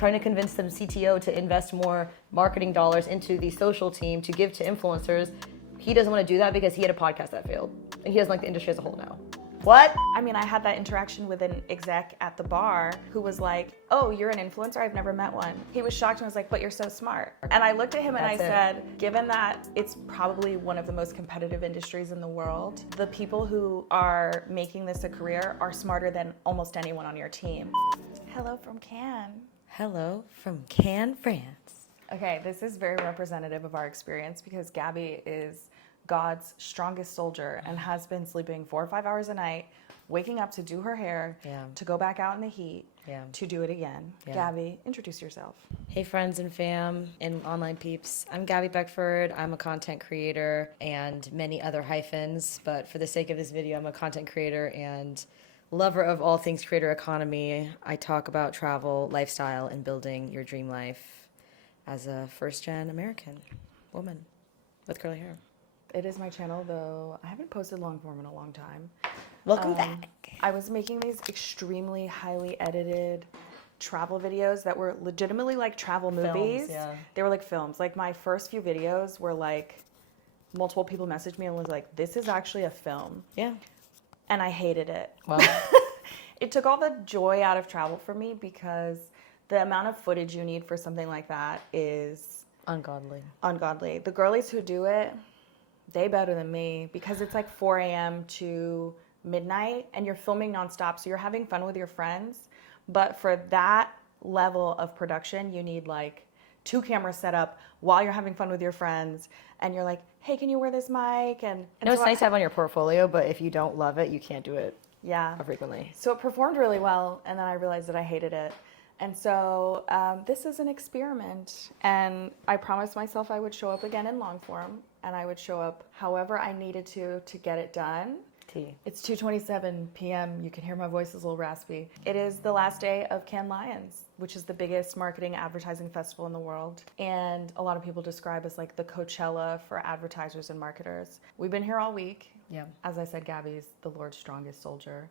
trying to convince them CTO to invest more marketing dollars into the social team to give to influencers. He doesn't want to do that because he had a podcast that failed. And he doesn't like the industry as a whole now. What? I mean, I had that interaction with an exec at the bar who was like, oh, you're an influencer? I've never met one. He was shocked and was like, but you're so smart. And I looked at him and I said, given that it's probably one of the most competitive industries in the world, the people who are making this a career are smarter than almost anyone on your team. Hello from Cannes. Hello from Cannes, France. Okay, this is very representative of our experience because Gabby is God's strongest soldier and has been sleeping 4 or 5 hours a night, waking up to do her hair, to go back out in the heat, to do it again. Gabby, introduce yourself. Hey friends and fam and online peeps. I'm Gabby Beckford. I'm a content creator and many other hyphens, but for the sake of this video, I'm a content creator and lover of all things creator economy. I talk about travel, lifestyle, and building your dream life as a first-gen American woman with curly hair. It is my channel, though I haven't posted long form in a long time. Welcome back. I was making these extremely highly edited travel videos that were legitimately like travel movies. Films, They were like films. Like my first few videos were like, multiple people messaged me and was like, this is actually a film. Yeah. And I hated it. Well, it took all the joy out of travel for me because the amount of footage you need for something like that is ungodly. The girlies who do it, they better than me because it's like 4 a.m. to midnight and you're filming nonstop. So you're having fun with your friends. But for that level of production, you need like 2 cameras set up while you're having fun with your friends. And you're like, hey, can you wear this mic? And it's nice to have on your portfolio, but if you don't love it, you can't do it frequently. So it performed really well. And then I realized that I hated it. And so this is an experiment. And I promised myself I would show up again in long form. And I would show up however I needed to get it done. It's 2:27 p.m. You can hear my voice is a little raspy. It is the last day of Cannes Lions, which is the biggest marketing advertising festival in the world. And a lot of people describe as like the Coachella for advertisers and marketers. We've been here all week. Yeah. As I said, Gabby's the Lord's strongest soldier.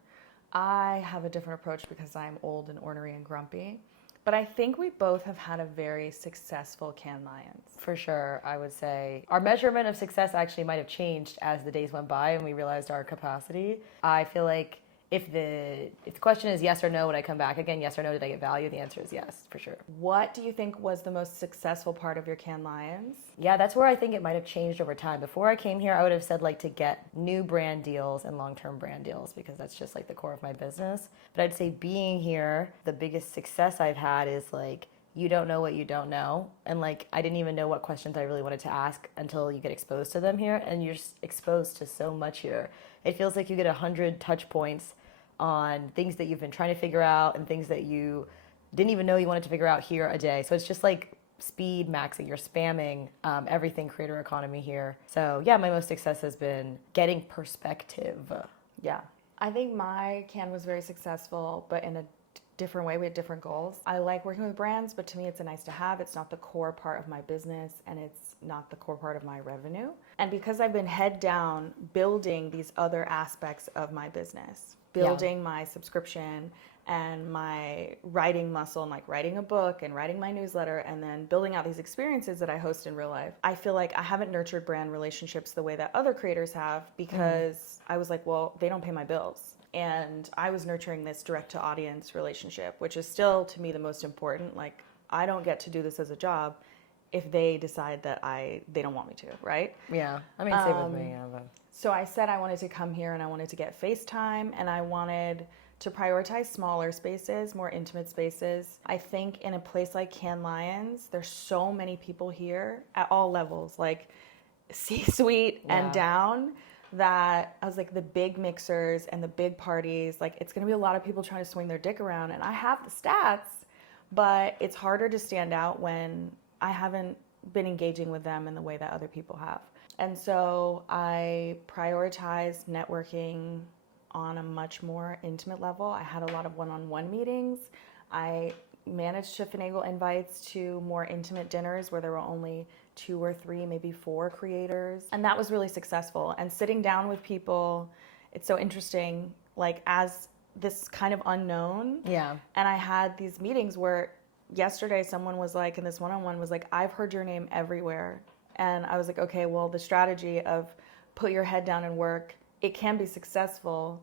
I have a different approach because I'm old and ornery and grumpy. But I think we both have had a very successful Cannes Lions. For sure, I would say. Our measurement of success actually might have changed as the days went by and we realized our capacity. I feel like if the question is yes or no, would I come back again? Yes or no, did I get value? The answer is yes, for sure. What do you think was the most successful part of your Cannes Lions? Yeah, that's where I think it might have changed over time. Before I came here, I would have said like to get new brand deals and long-term brand deals because that's just like the core of my business. But I'd say being here, the biggest success I've had is like, you don't know what you don't know. And like, I didn't even know what questions I really wanted to ask until you get exposed to them here. And you're just exposed to so much here. It feels like you get 100 touch points on things that you've been trying to figure out and things that you didn't even know you wanted to figure out here a day. So it's just like speed maxing, you're spamming everything creator economy here. So yeah, my most success has been getting perspective. Yeah. I think my Cannes was very successful, but in a different way. We had different goals. I like working with brands, but to me it's a nice to have. It's not the core part of my business and it's not the core part of my revenue. And because I've been head down building these other aspects of my business, building my subscription and my writing muscle and like writing a book and writing my newsletter and then building out these experiences that I host in real life, I feel like I haven't nurtured brand relationships the way that other creators have because I was like, well, they don't pay my bills. And I was nurturing this direct to audience relationship, which is still to me the most important. Like, I don't get to do this as a job if they decide that they don't want me to, right? Yeah, I mean, same with me. So I said I wanted to come here and I wanted to get FaceTime and I wanted to prioritize smaller spaces, more intimate spaces. I think in a place like Cannes Lions, there's so many people here at all levels, like C-suite and down, that I was like the big mixers and the big parties, like it's gonna be a lot of people trying to swing their dick around and I have the stats, but it's harder to stand out when I haven't been engaging with them in the way that other people have. And so I prioritized networking on a much more intimate level. I had a lot of one-on-one meetings. I managed to finagle invites to more intimate dinners where there were only 2 or 3, maybe 4 creators. And that was really successful. And sitting down with people, it's so interesting, like as this kind of unknown. Yeah. And I had these meetings where yesterday someone was like, in this one-on-one was like, I've heard your name everywhere. And I was like, okay, well, the strategy of put your head down and work, it can be successful,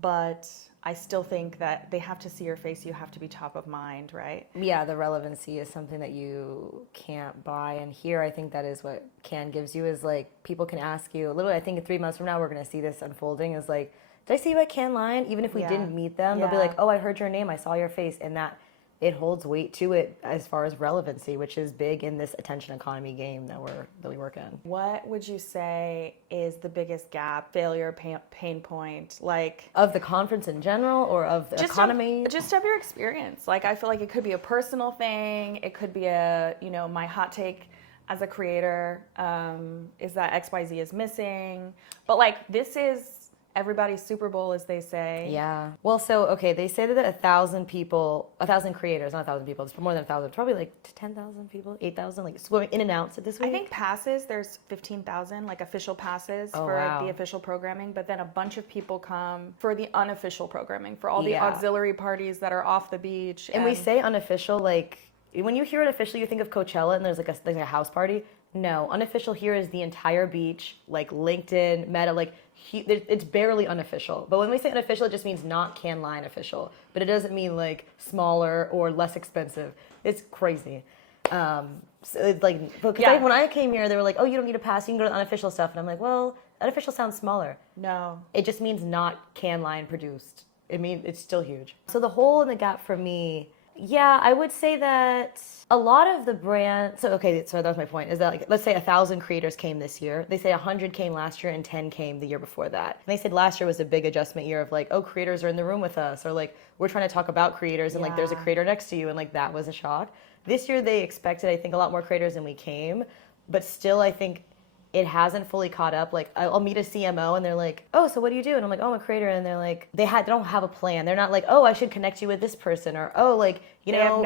but I still think that they have to see your face. You have to be top of mind, right? Yeah, the relevancy is something that you can't buy. And here, I think that is what Cannes gives you, is like, people can ask you, literally, I think in 3 months from now, we're going to see this unfolding, is like, did I see you at Cannes Lion? Even if we didn't meet them, they'll be like, oh, I heard your name, I saw your face. And that, it holds weight to it as far as relevancy, which is big in this attention economy game that we work in. What would you say is the biggest gap, failure, pain point, like of the conference in general, or of the economy? Just of your experience. Like, I feel like it could be a personal thing. It could be a, my hot take as a creator is that XYZ is missing. But like, this is everybody's Super Bowl, as they say. Yeah. Well, so, okay, they say that 1,000 people, 1,000 creators, not 1,000 people, it's more than 1,000, probably like 10,000 people, 8,000, like swimming in and out this week. I think passes, there's 15,000, like official passes the official programming, but then a bunch of people come for the unofficial programming, for all the auxiliary parties that are off the beach. And we say unofficial, like, when you hear it official, you think of Coachella and there's like a house party. No, unofficial here is the entire beach, like LinkedIn, Meta, like, it's barely unofficial. But when we say unofficial, it just means not Cannes Lion official. But it doesn't mean like smaller or less expensive. It's crazy. So it's like, when I came here, they were like, oh, you don't need a pass, you can go to the unofficial stuff. And I'm like, well, unofficial sounds smaller. No. It just means not Cannes Lion produced. It means it's still huge. So the hole in the gap for me, yeah, I would say that a lot of the brand, so that was my point, is that, like, let's say 1,000 creators came this year. They say 100 came last year and 10 came the year before that. And they said last year was a big adjustment year of like, oh, creators are in the room with us, or like, we're trying to talk about creators and like, there's a creator next to you, and like, that was a shock. This year they expected, I think, a lot more creators than we came, but still I think it hasn't fully caught up. Like, I'll meet a CMO and they're like, oh, so what do you do? And I'm like, oh, I'm a creator. And they're like, they don't have a plan. They're not like, oh, I should connect you with this person, or, oh, like, they have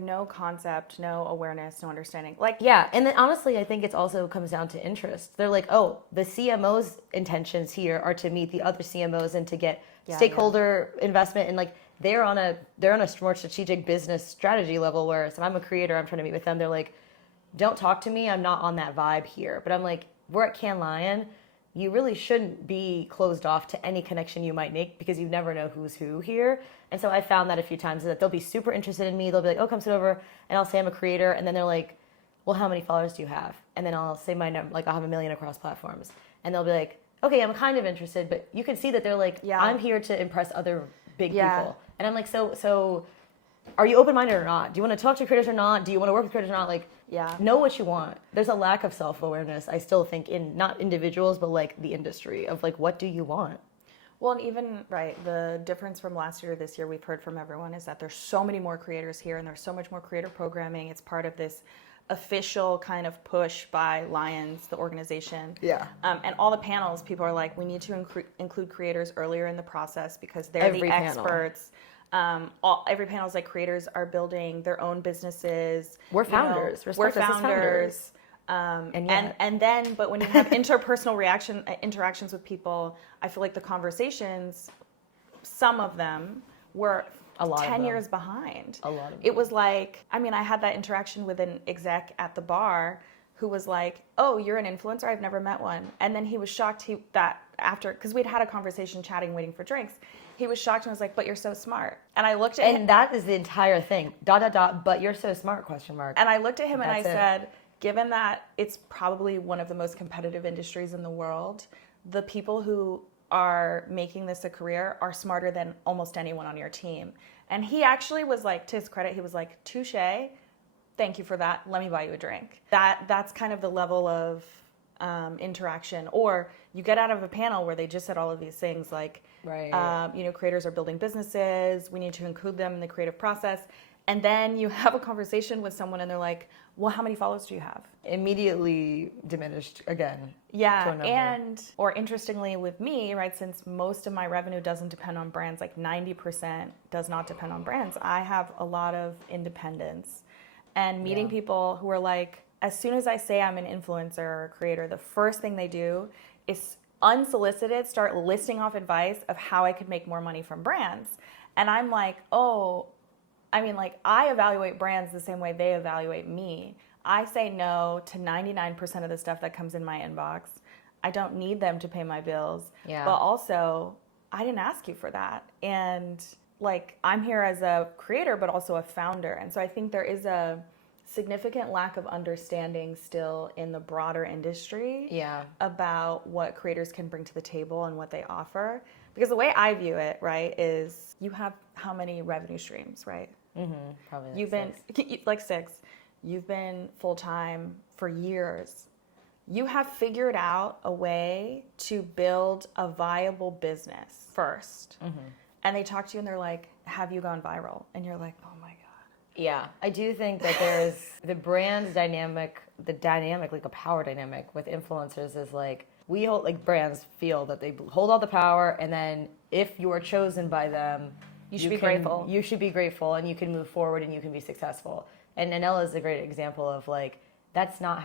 no concept, no awareness, no understanding. Like, yeah. And then honestly, I think it also comes down to interest. They're like, oh, the CMO's intentions here are to meet the other CMOs and to get stakeholder investment, and like, they're on a more strategic business strategy level, where, so I'm a creator, I'm trying to meet with them. They're like, don't talk to me, I'm not on that vibe here. But I'm like, we're at Cannes Lion. You really shouldn't be closed off to any connection you might make, because you never know who's who here. And so I found that a few times, that they'll be super interested in me. They'll be like, oh, come sit over. And I'll say I'm a creator. And then they're like, well, how many followers do you have? And then I'll say my number, like, I'll have 1 million across platforms. And they'll be like, okay, I'm kind of interested. But you can see that they're like, I'm here to impress other big people. And I'm like, so are you open-minded or not? Do you want to talk to creators or not? Do you want to work with creators or not? Like, know what you want. There's a lack of self-awareness, I still think, in not individuals, but like the industry, of like, what do you want? Well, and even, the difference from last year to this year, we've heard from everyone, is that there's so many more creators here, and there's so much more creator programming. It's part of this official kind of push by Lions, the organization. Yeah. And all the panels, people are like, we need to include creators earlier in the process, because they're the experts. Every panel is like, creators are building their own businesses. We're founders. We're founders. But when you have interpersonal interactions with people, I feel like the conversations, some of them were 10 years behind. A lot of them. It was like, I had that interaction with an exec at the bar who was like, oh, you're an influencer? I've never met one. And then he was shocked that after, because we'd had a conversation chatting, waiting for drinks, he was shocked and was like, but you're so smart. And I looked at him. And that is the entire thing. ... But you're so smart, question mark. And I looked at him and I said, given that it's probably one of the most competitive industries in the world, the people who are making this a career are smarter than almost anyone on your team. And he actually was like, to his credit, he was like, touche, thank you for that, let me buy you a drink. That's kind of the level of interaction. Or you get out of a panel where they just said all of these things like, creators are building businesses, we need to include them in the creative process. And then you have a conversation with someone and they're like, well, how many followers do you have? Immediately diminished again. Yeah, or interestingly with me, since most of my revenue doesn't depend on brands, like 90% does not depend on brands, I have a lot of independence. And meeting people who are like, as soon as I say I'm an influencer or a creator, the first thing they do is unsolicited start listing off advice of how I could make more money from brands. And I'm like, oh, I mean, like, I evaluate brands the same way they evaluate me. I say no to 99% of the stuff that comes in my inbox. I don't need them to pay my bills. Yeah. But also, I didn't ask you for that. And like, I'm here as a creator, but also a founder. And so I think there is a significant lack of understanding still in the broader industry about what creators can bring to the table and what they offer. Because the way I view it, right, is you have how many revenue streams, right? Probably You've been like 6. You've been full-time for years. You have figured out a way to build a viable business first. And they talk to you and they're like, have you gone viral? And you're like, oh my God. Yeah, I do think that there's the brand dynamic, like a power dynamic with influencers is like, we hold, like brands feel that they hold all the power, and then if you are chosen by them, you should be grateful. You should be grateful, and you can move forward and you can be successful. And Anela is a great example of like, that's not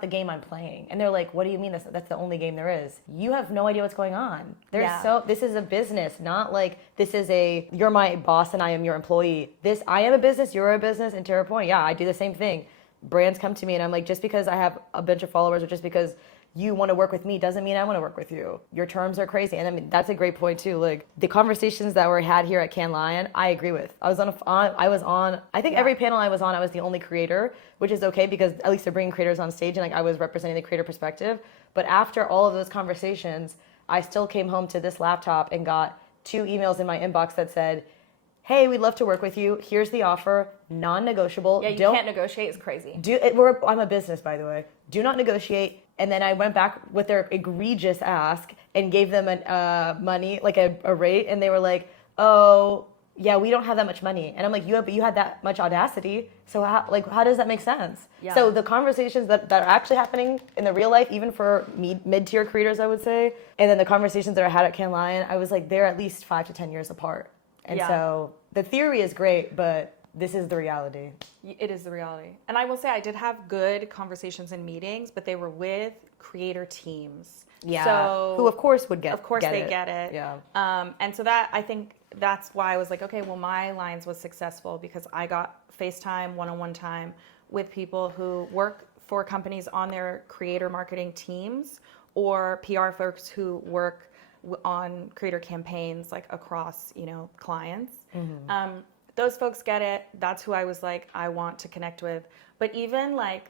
the game I'm playing. And they're like, what do you mean that's the only game there is? You have no idea what's going on. This is a business, not like this is you're my boss and I am your employee. I am a business, you're a business, and to her point, yeah, I do the same thing. Brands come to me and I'm like, just because I have a bunch of followers or just because you want to work with me doesn't mean I want to work with you. Your terms are crazy. And I mean, that's a great point too. Like the conversations that were had here at Cannes Lion, I agree with. I was on, I think every panel I was on, I was the only creator, which is okay because at least they're bringing creators on stage and like I was representing the creator perspective. But after all of those conversations, I still came home to this laptop and got 2 emails in my inbox that said, hey, we'd love to work with you. Here's the offer, non-negotiable. Yeah, you can't negotiate. It's crazy. I'm a business, by the way. Do not negotiate. And then I went back with their egregious ask and gave them money, like a rate, and they were like, "Oh, yeah, we don't have that much money." And I'm like, "You had that much audacity, so how does that make sense?" Yeah. So the conversations that are actually happening in the real life, even for mid-tier creators, I would say, and then the conversations that I had at Cannes Lion, I was like, they're at least 5 to 10 years apart. And so the theory is great, but this is the reality. It is the reality. And I will say I did have good conversations and meetings, but they were with creator teams. Yeah. So, who of course would get it. Of course they get it. Yeah. And so that, I think that's why I was like, okay, well, my Lines was successful because I got FaceTime, one-on-one time with people who work for companies on their creator marketing teams or PR folks who work on creator campaigns like across, clients. Those folks get it. That's who I was like, I want to connect with. But even like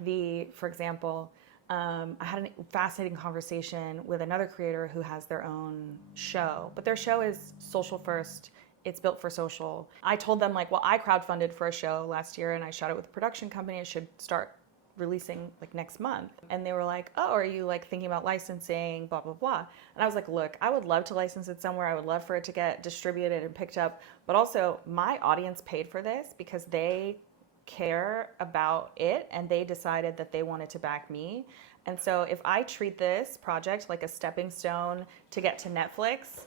for example, I had a fascinating conversation with another creator who has their own show, but their show is social first. It's built for social. I told them like, well, I crowdfunded for a show last year and I shot it with a production company. I should start releasing like next month. And they were like, oh, are you like thinking about licensing, blah, blah, blah. And I was like, look, I would love to license it somewhere. I would love for it to get distributed and picked up. But also my audience paid for this because they care about it and they decided that they wanted to back me. And so if I treat this project like a stepping stone to get to Netflix,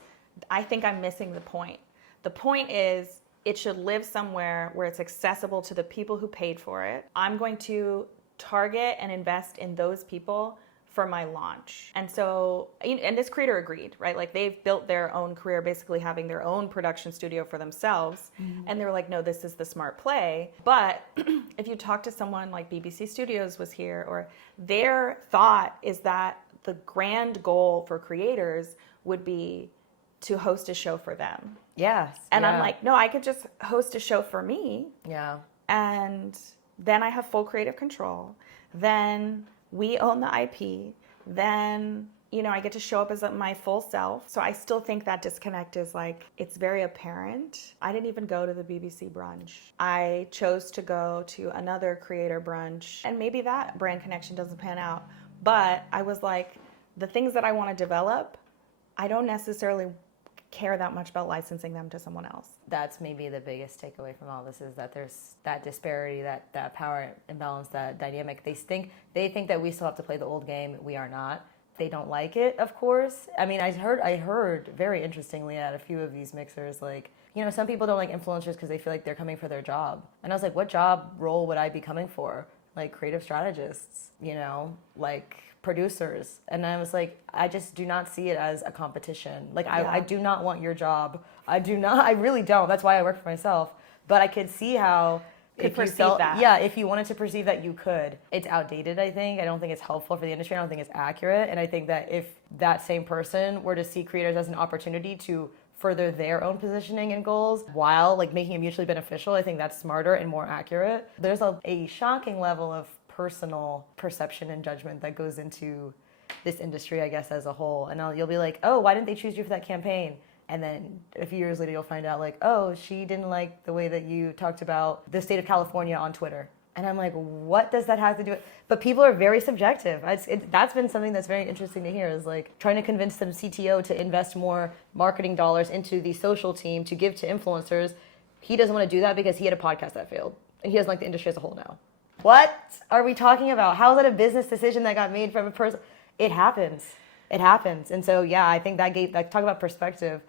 I think I'm missing the point. The point is it should live somewhere where it's accessible to the people who paid for it. I'm going to target and invest in those people for my launch. And so, and this creator agreed, right? Like they've built their own career, basically having their own production studio for themselves. And they were like, no, this is the smart play. But if you talk to someone like BBC Studios was here, or their thought is that the grand goal for creators would be to host a show for them. Yes. And I'm like, no, I could just host a show for me. Yeah. And then I have full creative control. Then we own the IP. Then, I get to show up as my full self. So I still think that disconnect is like, it's very apparent. I didn't even go to the BBC brunch. I chose to go to another creator brunch. And maybe that brand connection doesn't pan out. But I was like, the things that I want to develop, I don't necessarily care that much about licensing them to someone else. That's maybe the biggest takeaway from all this is that there's that disparity, that power imbalance, that dynamic. They think that we still have to play the old game. We are not. They don't like it, of course. I mean, I heard very interestingly at a few of these mixers, like, some people don't like influencers because they feel like they're coming for their job. And I was like, what job role would I be coming for? Like creative strategists, like producers. And I was like, I just do not see it as a competition. Like I do not want your job. I really don't. That's why I work for myself. But I could see how if you perceive that. Yeah, if you wanted to perceive that you could. It's outdated, I think. I don't think it's helpful for the industry. I don't think it's accurate. And I think that if that same person were to see creators as an opportunity to further their own positioning and goals while like making it mutually beneficial, I think that's smarter and more accurate. There's a shocking level of personal perception and judgment that goes into this industry, I guess, as a whole. And you'll be like, oh, why didn't they choose you for that campaign? And then a few years later, you'll find out like, oh, she didn't like the way that you talked about the state of California on Twitter. And I'm like, what does that have to do with? But people are very subjective. That's been something that's very interesting to hear, is like trying to convince some CTO to invest more marketing dollars into the social team to give to influencers. He doesn't want to do that because he had a podcast that failed. And he doesn't like the industry as a whole now. What are we talking about? How is that a business decision that got made from a person? It happens. It happens. And so, yeah, I think talk about perspective.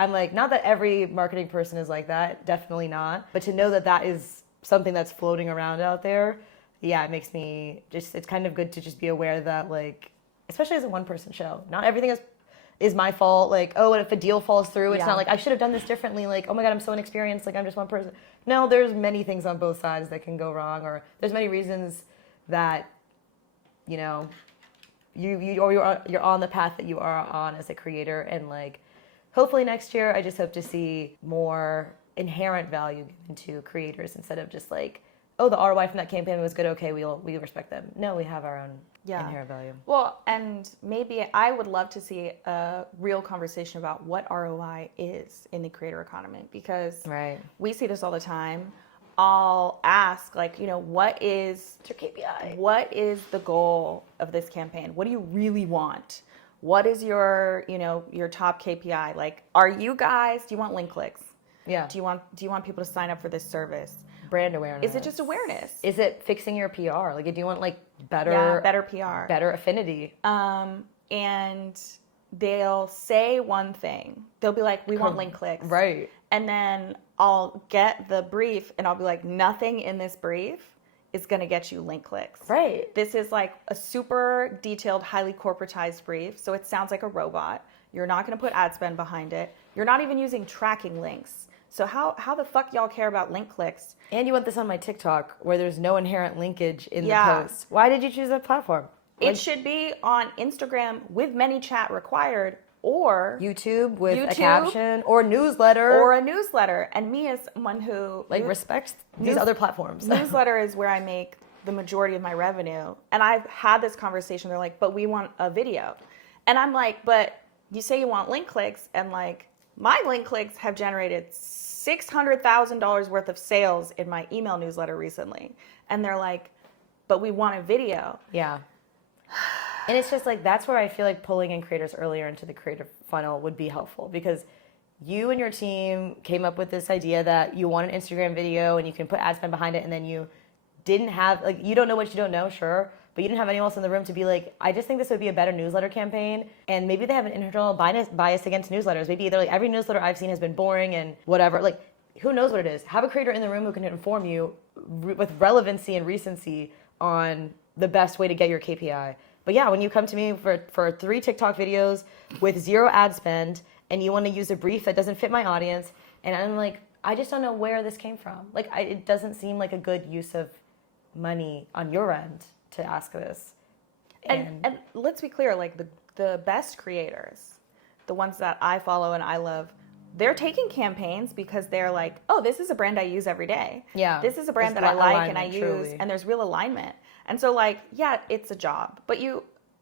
I'm like, not that every marketing person is like that. Definitely not. But to know that that is something that's floating around out there, yeah, it makes me just, it's kind of good to just be aware that, like, especially as a one-person show, not everything is my fault. Like, oh, and if a deal falls through, it's not like I should have done this differently. Like, oh my God, I'm so inexperienced. Like, I'm just one person. No, there's many things on both sides that can go wrong, or there's many reasons that, you know, you're on the path that you are on as a creator. And like, hopefully next year, I just hope to see more inherent value given to creators instead of just like, oh, the ROI from that campaign was good. Okay, we respect them. No, we have our own inherent value. Well, and maybe I would love to see a real conversation about what ROI is in the creator economy, because we see this all the time. I'll ask, like, you know, what is your KPI? What is the goal of this campaign? What do you really want? What is your, you know, your top KPI? Like, are you guys, do you want link clicks? Yeah. Do you want people to sign up for this service? Brand awareness. Is it just awareness? Is it fixing your PR? Like, do you want like better PR, better affinity? And they'll say one thing. They'll be like, we want link clicks. Right. And then I'll get the brief and I'll be like, nothing in this brief is going to get you link clicks. Right. This is like a super detailed, highly corporatized brief. So it sounds like a robot. You're not going to put ad spend behind it. You're not even using tracking links. So how the fuck y'all care about link clicks? And you want this on my TikTok where there's no inherent linkage in the post. Why did you choose that platform? It should be on Instagram with ManyChat required, or YouTube with a caption, or newsletter. Or a newsletter. And me as someone who like respects these other platforms. Newsletter is where I make the majority of my revenue. And I've had this conversation. They're like, but we want a video. And I'm like, but you say you want link clicks, and like my link clicks have generated $600,000 worth of sales in my email newsletter recently. And they're like, but we want a video. Yeah. And it's just like, that's where I feel like pulling in creators earlier into the creative funnel would be helpful, because you and your team came up with this idea that you want an Instagram video and you can put ad spend behind it, and then you didn't have, like, you don't know what you don't know, sure, but you didn't have anyone else in the room to be like, I just think this would be a better newsletter campaign. And maybe they have an internal bias against newsletters. Maybe they're like, every newsletter I've seen has been boring and whatever. Like, who knows what it is? Have a creator in the room who can inform you with relevancy and recency on the best way to get your KPI. But yeah, when you come to me for 3 TikTok videos with 0 ad spend, and you want to use a brief that doesn't fit my audience, and I'm like, I just don't know where this came from. Like, it doesn't seem like a good use of money on your end to ask this. And let's be clear, like the best creators, the ones that I follow and I love, they're taking campaigns because they're like, oh, this is a brand I use every day. Yeah. This is a brand that I like and I use, and there's real alignment. And so, like, yeah, it's a job. But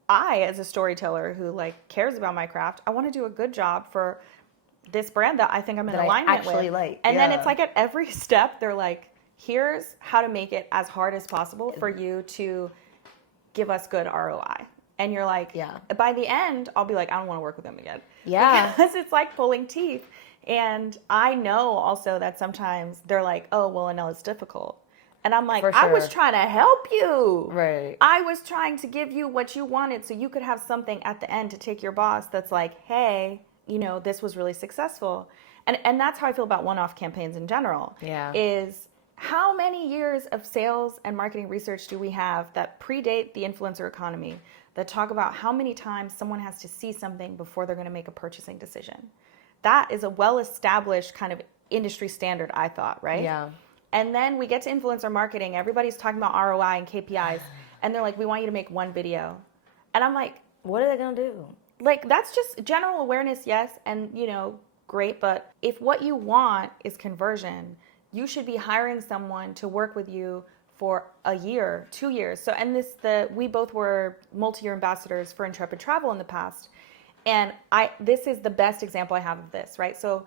I, as a storyteller who, like, cares about my craft, I want to do a good job for this brand that I think I'm in alignment with. And then it's like at every step, they're like, here's how to make it as hard as possible for you to give us good ROI. And you're like, by the end, I'll be like, I don't want to work with them again. Yeah. Because it's like pulling teeth. And I know also that sometimes they're like, oh, well, Anela, it's difficult. And I'm like, I was trying to help you. Right. I was trying to give you what you wanted so you could have something at the end to take your boss that's like, hey, you know, this was really successful. And that's how I feel about one-off campaigns in general. Yeah. Is how many years of sales and marketing research do we have that predate the influencer economy, that talk about how many times someone has to see something before they're going to make a purchasing decision? That is a well-established kind of industry standard, I thought, right? Yeah. And then we get to influencer marketing. Everybody's talking about ROI and KPIs. And they're like, we want you to make one video. And I'm like, What are they going to do? like, that's just general awareness, yes. And, you know, great. But if what you want is conversion, you should be hiring someone to work with you for a year, 2 years. So, and we both were multi-year ambassadors for Intrepid Travel in the past. And this is the best example I have of this, right? So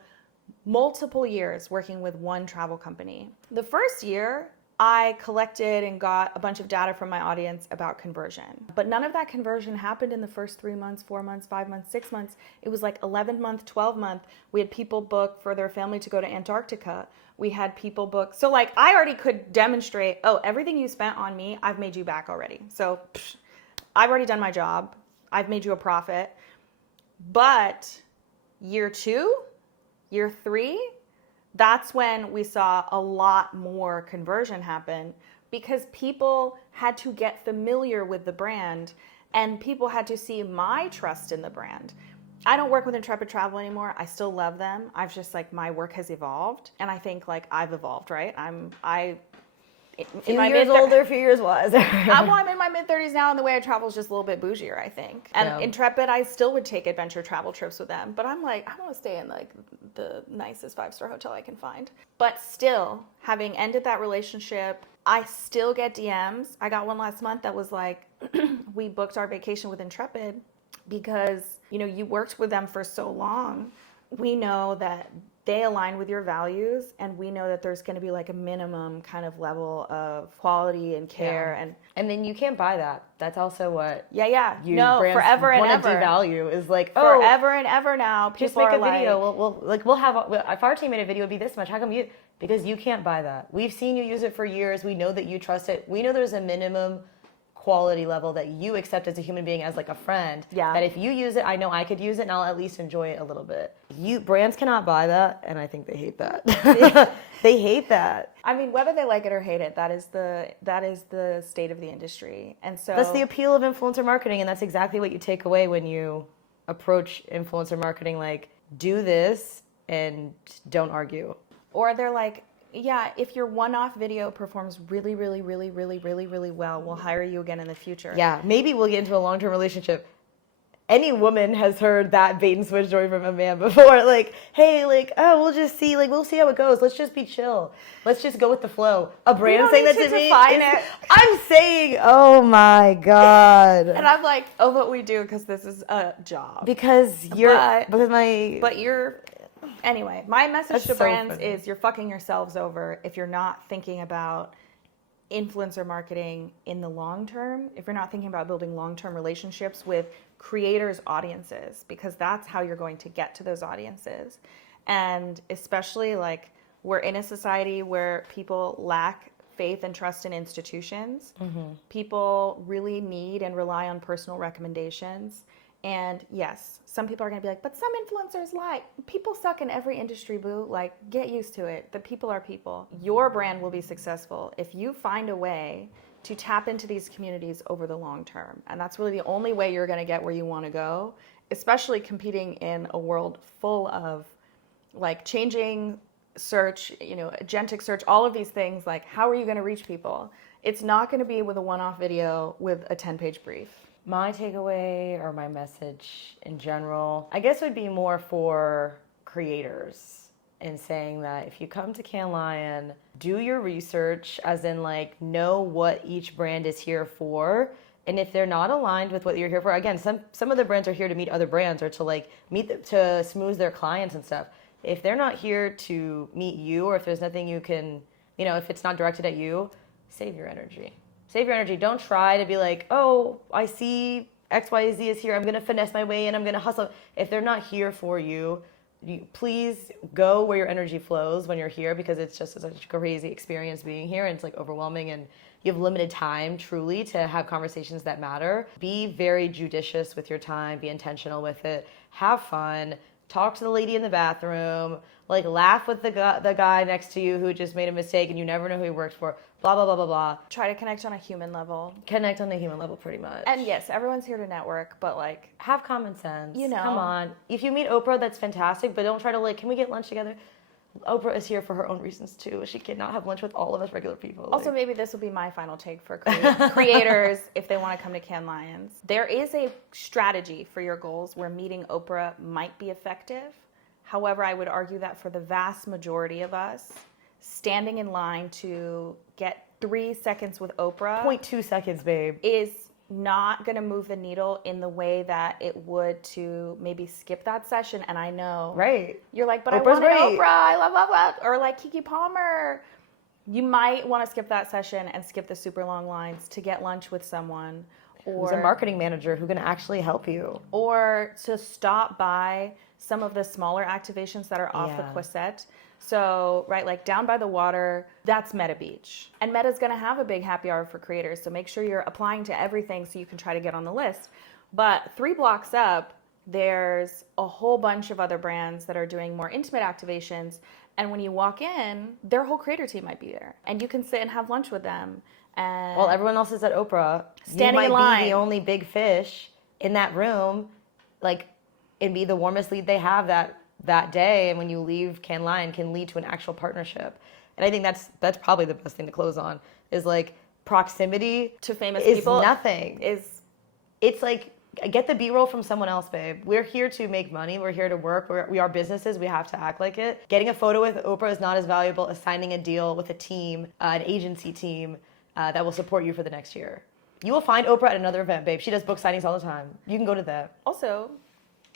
multiple years working with one travel company. The first year, I collected and got a bunch of data from my audience about conversion. But none of that conversion happened in the first 3 months, 4 months, 5 months, 6 months. It was like 11 month, 12 month. We had people book for their family to go to Antarctica. We had people book. So like I already could demonstrate, oh, everything you spent on me, I've made you back already. So I've already done my job. I've made you a profit. But year 2, year 3, that's when we saw a lot more conversion happen because people had to get familiar with the brand and people had to see my trust in the brand. I don't work with Intrepid Travel anymore. I still love them. I've just like my work has evolved and I think like I've evolved, right? Few years older, few years wiser. I'm in my mid-30s now, and the way I travel is just a little bit bougier, I think. And Yeah. Intrepid, I still would take adventure travel trips with them, but I'm like, I want to stay in like the nicest 5-star hotel I can find. But still, having ended that relationship, I still get DMs. I got one last month that was like, we booked our vacation with Intrepid because, you know, you worked with them for so long. We know that they align with your values and we know that there's going to be like a minimum kind of level of quality and care. Yeah. And then you can't buy that. That's also what no, brands forever and want ever. to devalue is like, Forever and ever now. Just People make are a video. like, We'll have if our team made a video, it'd be this much. How come you? Because you can't buy that. We've seen you use it for years. We know that you trust it. We know there's a minimum quality level that you accept as a human being, as like a friend. Yeah. That if you use it, I know I could use it and I'll at least enjoy it a little bit. Brands cannot buy that, and I think they hate that. They hate that. I mean, whether they like it or hate it, that is the state of the industry. And so That's the appeal of influencer marketing, and that's exactly what you take away when you approach influencer marketing, like, do this and don't argue. Or they're like, yeah, if your one-off video performs really, really, really, really, really, really well, we'll hire you again in the future. Yeah, maybe we'll get into a long-term relationship. Any woman has heard that bait and switch story from a man before. Like, hey, like, oh, we'll just see, like, we'll see how it goes. Let's just be chill. Let's just go with the flow. A brand saying that to me, I'm saying, oh my God. And I'm like, oh, but we do because this is a job. Anyway, my message to brands is you're fucking yourselves over if you're not thinking about influencer marketing in the long term, if you're not thinking about building long-term relationships with creators' audiences, because that's how you're going to get to those audiences. And especially like we're in a society where people lack faith and trust in institutions. Mm-hmm. People really need and rely on personal recommendations. And yes, some people are going to be like, but some influencers lie. People suck in every industry, boo. Like, get used to it. The people are people. Your brand will be successful if you find a way to tap into these communities over the long term. And that's really the only way you're going to get where you want to go, especially competing in a world full of like changing search, you know, agentic search, all of these things. Like, how are you going to reach people? It's not going to be with a one-off video with a 10-page brief. My takeaway or my message in general, I guess would be more for creators in saying that if you come to Cannes Lion, do your research, as in like know what each brand is here for. And if they're not aligned with what you're here for, again, some of the brands are here to meet other brands or to like to smooth their clients and stuff. If they're not here to meet you, or if there's nothing you can, you know, if it's not directed at you, save your energy. Save your energy. Don't try to be like, oh, I see XYZ is here. I'm going to finesse my way in. I'm going to hustle. If they're not here for you, please go where your energy flows when you're here, because it's just such a crazy experience being here. And it's like overwhelming, and you have limited time truly to have conversations that matter. Be very judicious with your time. Be intentional with it. Have fun. Talk to the lady in the bathroom. Like, laugh with the guy next to you who just made a mistake and you never know who he works for. Blah, blah, blah, blah, blah. Try to connect on a human level. Connect on a human level, pretty much. And yes, everyone's here to network, but like, have common sense. You know. Come on. If you meet Oprah, that's fantastic, but don't try to like, can we get lunch together? Oprah is here for her own reasons too. She cannot have lunch with all of us regular people. Also, maybe this will be my final take for creators if they want to come to Cannes Lions. There is a strategy for your goals where meeting Oprah might be effective. However, I would argue that for the vast majority of us, standing in line to get 3 seconds with Oprah 0.2 seconds, babe, is not going to move the needle in the way that it would to maybe skip that session. And I know, right? You're like, but Oprah's I wanted great. Oprah. I love Oprah. Or like Keke Palmer. You might want to skip that session and skip the super long lines to get lunch with someone. Or Who's a marketing manager who can actually help you. Or to stop by some of the smaller activations that are off the Quisette. So, right, like down by the water, that's Meta Beach. And Meta's going to have a big happy hour for creators. So make sure you're applying to everything so you can try to get on the list. But 3 blocks up, there's a whole bunch of other brands that are doing more intimate activations. And when you walk in, their whole creator team might be there. And you can sit and have lunch with them. And while everyone else is at Oprah, standing you in might line. be the only big fish in that room, like, and be the warmest lead they have that day. And when you leave Cannes Lion, can lead to an actual partnership. And I think that's probably the best thing to close on is like proximity to famous is people nothing. It's like, get the B-roll from someone else, babe. We're here to make money. We're here to work. We are businesses. We have to act like it. Getting a photo with Oprah is not as valuable as signing a deal with a team, an agency team that will support you for the next year. You will find Oprah at another event, babe. She does book signings all the time. You can go to that. Also,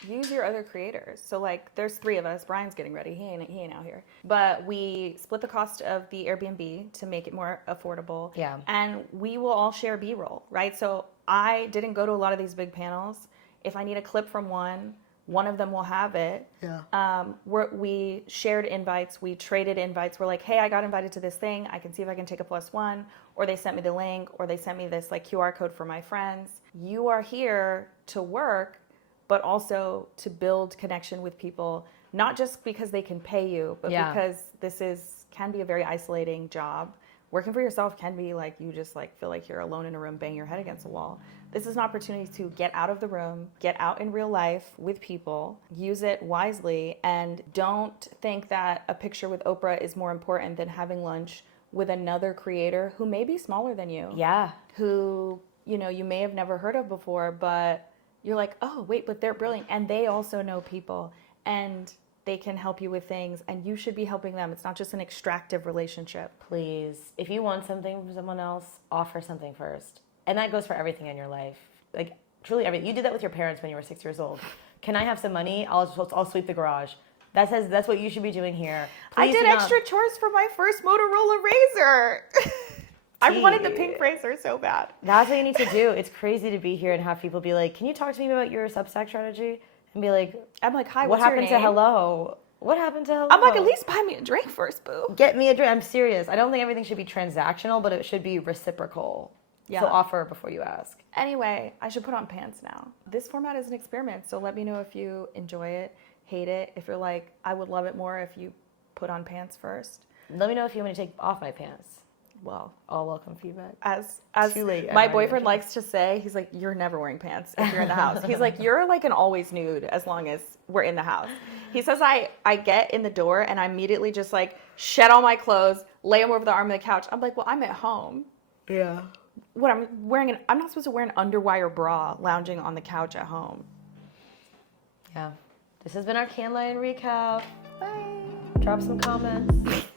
use your other creators. So like there's 3 of us. Brian's getting ready. He ain't out here. But we split the cost of the Airbnb to make it more affordable. Yeah. And we will all share B-roll, right? So I didn't go to a lot of these big panels. If I need a clip from one of them will have it. Yeah. We shared invites. We traded invites. We're like, hey, I got invited to this thing. I can see if I can take a +1. Or they sent me the link. Or they sent me this like QR code for my friends. You are here to work, but also to build connection with people, not just because they can pay you, but because this can be a very isolating job. Working for yourself can be like you just like feel like you're alone in a room, bang your head against a wall. This is an opportunity to get out of the room, get out in real life with people, use it wisely, and don't think that a picture with Oprah is more important than having lunch with another creator who may be smaller than you. Yeah. Who, you may have never heard of before, but you're like, oh, wait, but they're brilliant. And they also know people. And they can help you with things. And you should be helping them. It's not just an extractive relationship. Please, if you want something from someone else, offer something first. And that goes for everything in your life. Like, truly everything. You did that with your parents when you were 6 years old. Can I have some money? I'll sweep the garage. That's what you should be doing here. Please I did extra chores for my first Motorola Razr. I wanted the pink razor so bad. That's what you need to do. It's crazy to be here and have people be like, can you talk to me about your Substack strategy? And be like, I'm like, hi, what what's your happened name? to hello? What happened to hello? I'm like, at least buy me a drink first, boo. Get me a drink. I'm serious. I don't think everything should be transactional, but it should be reciprocal. Yeah. So offer before you ask. Anyway, I should put on pants now. This format is an experiment, so let me know if you enjoy it, hate it. If you're like, I would love it more if you put on pants first. Let me know if you want me to take off my pants. Well, all welcome feedback. As too late. My boyfriend likes to say, he's like, you're never wearing pants if you're in the house. He's like, you're like an always nude as long as we're in the house. He says I get in the door and I immediately just like shed all my clothes, lay them over the arm of the couch. I'm like, well, I'm at home. Yeah. What I'm not supposed to wear an underwire bra lounging on the couch at home. Yeah. This has been our Cannes Lion recap. Bye. Drop some comments.